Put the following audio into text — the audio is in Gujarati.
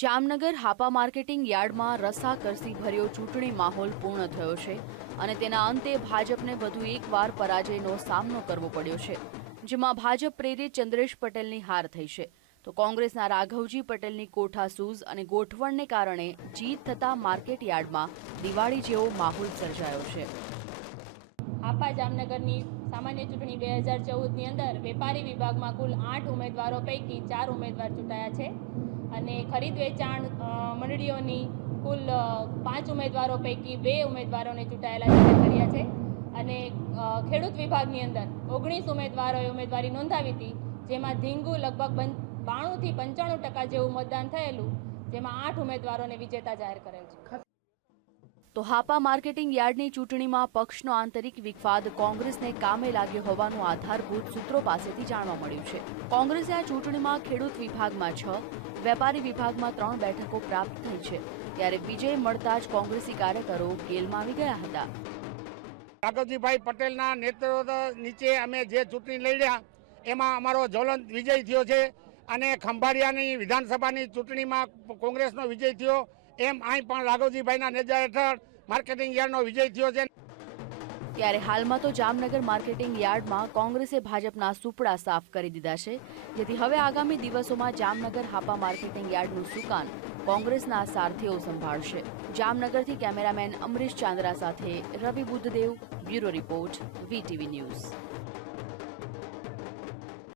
જામનગર હાપા માર્કેટિંગ યાર્ડમાં રસાકરસી ભર્યો ચૂંટણી માહોલ પૂર્ણ થયો છે અને તેના અંતે ભાજપને વધુ એકવાર પરાજયનો સામનો કરવો પડ્યો છે, જેમાં ભાજપ પ્રેરિત ચંદ્રેશ પટેલની હાર થઈ છે. તો કોંગ્રેસના રાઘવજી પટેલની કોઠાસૂઝ અને ગોઠવણને કારણે જીત થતા માર્કેટ યાર્ડમાં દિવાળી જેવો માહોલ સર્જાયો છે. હાપા જામનગરની સામાન્ય ચૂંટણી બે હજાર ચૌદની અંદર વેપારી વિભાગમાં કુલ આઠ ઉમેદવારો પૈકી ચાર ઉમેદવાર ચૂંટાયા છે. અને ખરીદ વેચાણ મંડળીઓની કુલ પાંચ ઉમેદવારો પૈકી બે ઉમેદવારોને ચૂંટાયેલા જાહેર કર્યા છે. અને ખેડૂત વિભાગની અંદર ઓગણીસ ઉમેદવારોએ ઉમેદવારી નોંધાવી હતી, જેમાં ધીંગુ લગભગ બાણુંથી પંચાણું ટકા જેવું મતદાન થયેલું, જેમાં આઠ ઉમેદવારોને વિજેતા જાહેર કરેલ છે. તો હાપા માર્કેટિંગ યાર્ડની ચૂંટણીમાં પક્ષનો આંતરિક વિખવાદ કોંગ્રેસને કામે લાગ્યો હોવાનું આધારભૂત સૂત્રો પાસેથી જાણવા મળ્યું છે. કોંગ્રેસે આ ચૂંટણીમાં ખેડૂત વિભાગમાં છ, વેપારી વિભાગમાં ત્રણ બેઠકો પ્રાપ્ત થઈ છે. ત્યારે વિજય મળતા જ કોંગ્રેસી કાર્યકરો ગેલમાં આવી ગયા હતા. રાઘવજીભાઈ પટેલના નેતૃત્વ નીચે અમે જે ચૂંટણી લડ્યા, એમાં અમારો જ્વલંત વિજય થયો છે. અને ખંભાળિયાની વિધાનસભાની ચૂંટણીમાં કોંગ્રેસનો વિજય થયો. એમ અહીં પણ રાઘવજીભાઈના નેજા હેઠળ માર્કેટિંગ યાર્ડનો વિજય થયો છે. ત્યારે હાલમાં તો જામનગર માર્કેટિંગ યાર્ડમાં કોંગ્રેસે ભાજપના સુપડા સાફ કરી દીધા છે. જેથી હવે આગામી દિવસોમાં જામનગર હાપા માર્કેટિંગ યાર્ડનું સુકાન કોંગ્રેસના સારથીઓ સંભાળશે. જામનગરથી કેમેરામેન અમરીશ ચાંદ્રા સાથે Ravi Buddhadev bureau report, VTV news.